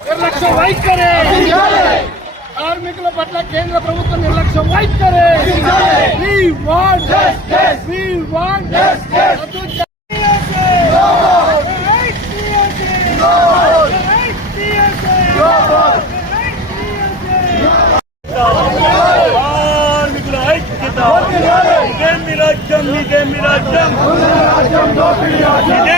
నిర్లక్ష్యం వైఖరి కార్మికుల పట్ల కేంద్ర ప్రభుత్వం నిర్లక్ష్యం వైఖరి We want justice. We want justice. రద్దు చేయాలి. Right చేయాలి. Right చేయాలి. Right చేయాలి. కార్మికుల ఐక్యత ఇదే మీ రాజ్యం ఇదే మీ రాజ్యం ఇదే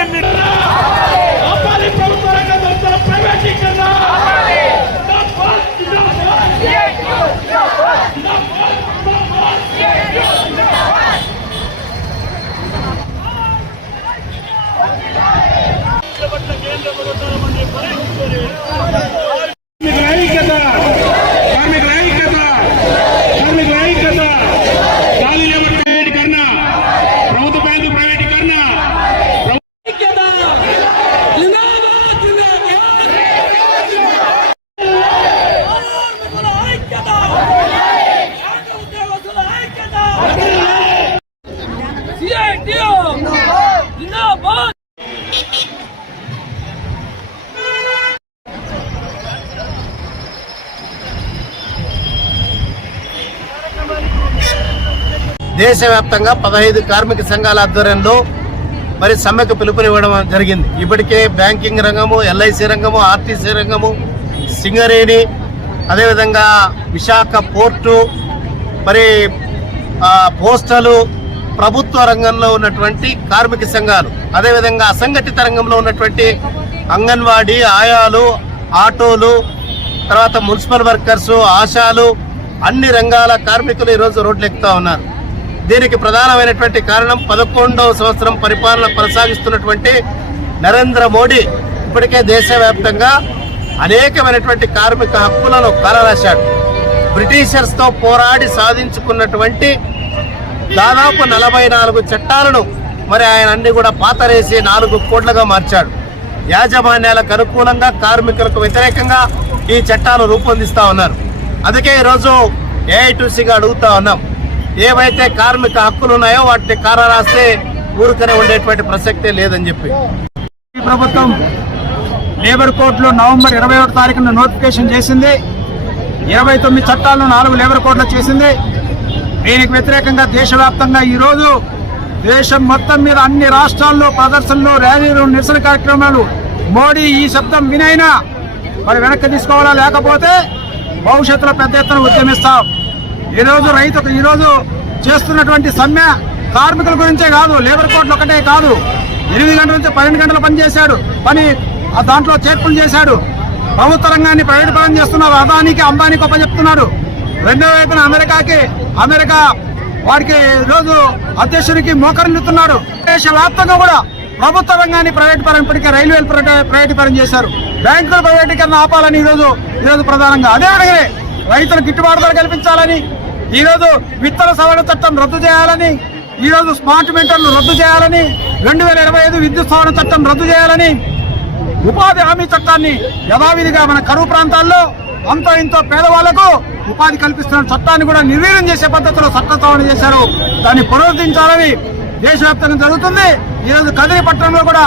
దేశవ్యాప్తంగా పదహైదు కార్మిక సంఘాల ఆధ్వర్యంలో మరి సమ్మెకు పిలుపునివ్వడం జరిగింది. ఇప్పటికే బ్యాంకింగ్ రంగము ఎల్ఐసి రంగము ఆర్టీసీ రంగము సింగరేణి అదేవిధంగా విశాఖ పోర్టు మరి పోస్టలు ప్రభుత్వ రంగంలో ఉన్నటువంటి కార్మిక సంఘాలు అదేవిధంగా అసంఘటిత రంగంలో ఉన్నటువంటి అంగన్వాడీ ఆయాలు ఆటోలు తర్వాత మున్సిపల్ వర్కర్స్ ఆశాలు అన్ని రంగాల కార్మికులు ఈరోజు రోడ్లు ఎక్కుతా ఉన్నారు. దీనికి ప్రధానమైనటువంటి కారణం పదకొండవ సంవత్సరం పరిపాలన కొనసాగిస్తున్నటువంటి నరేంద్ర మోడీ ఇప్పటికే దేశవ్యాప్తంగా అనేకమైనటువంటి కార్మిక హక్కులను కాలరాశాడు. బ్రిటిషర్స్తో పోరాడి సాధించుకున్నటువంటి దాదాపు నలభై నాలుగు చట్టాలను మరి ఆయన అన్ని కూడా పాతరేసి నాలుగు కోట్లుగా మార్చాడు. యాజమాన్యాలకు అనుకూలంగా కార్మికులకు వ్యతిరేకంగా ఈ చట్టాలు రూపొందిస్తా ఉన్నారు. అందుకే ఈరోజు ఏఐటీసీగా అడుగుతా ఉన్నాం. ఏవైతే కార్మిక హక్కులు ఉన్నాయో వాటిని కార రాస్తే ఊరికనే ఉండేటువంటి ప్రసక్తే లేదని చెప్పి. ఈ ప్రభుత్వం లేబర్ కోర్టులో నవంబర్ ఇరవై ఒకటి తారీఖున నోటిఫికేషన్ చేసింది. ఇరవై తొమ్మిది చట్టాలను నాలుగు లేబర్ కోర్టులో చేసింది. దీనికి వ్యతిరేకంగా దేశవ్యాప్తంగా ఈరోజు దేశం మొత్తం మీద అన్ని రాష్ట్రాల్లో ప్రదర్శనలు ర్యాలీలు నిరసన కార్యక్రమాలు మోడీ ఈ శబ్దం వినైనా మరి వెనక్కి తీసుకోవాలా లేకపోతే భవిష్యత్తులో పెద్ద ఎత్తున ఉద్యమిస్తాం. ఈరోజు రైతు ఈరోజు చేస్తున్నటువంటి సమ్మె కార్మికుల గురించే కాదు లేబర్ కోర్టులు ఒకటే కాదు. ఎనిమిది గంటల నుంచి పన్నెండు గంటలు పనిచేశాడు పని ఆ దాంట్లో చేర్పులు చేశాడు. ప్రభుత్వ రంగాన్ని ప్రైవేట్ పరం చేస్తున్నారు అదానికి అంబానీకి చెప్తున్నాడు. రెండో వైపున అమెరికాకి అమెరికా వాడికి రోజు అధ్యక్షుడికి మోకరిల్లుతున్నాడు దేశవ్యాప్తంగా కూడా ప్రభుత్వ రంగాన్ని ప్రైవేట్ పరం ఇప్పటికే రైల్వేలు ప్రైవేట్ పరం చేశారు. బ్యాంకులు ప్రైవేటీకరణ ఆపాలని ఈరోజు ఈరోజు ప్రధానంగా. అదే రైతులు గిట్టుబాటు ధర కల్పించాలని ఈరోజు విత్తన సవరణ చట్టం రద్దు చేయాలని ఈరోజు స్మార్ట్ మీటర్లు రద్దు చేయాలని రెండు వేల ఇరవై ఐదు విద్యుత్ సవరణ చట్టం రద్దు చేయాలని ఉపాధి హామీ చట్టాన్ని యథావిధిగా మన కరువు ప్రాంతాల్లో అంతో ఇంతో పేదవాళ్ళకు ఉపాధి కల్పిస్తున్న చట్టాన్ని కూడా నిర్వీర్యం చేసే పద్ధతిలో చట్ట సవరణ చేశారు. దాన్ని పునరుద్ధరించాలని దేశవ్యాప్తంగా జరుగుతుంది. ఈ రోజు కదిరి పట్టణంలో కూడా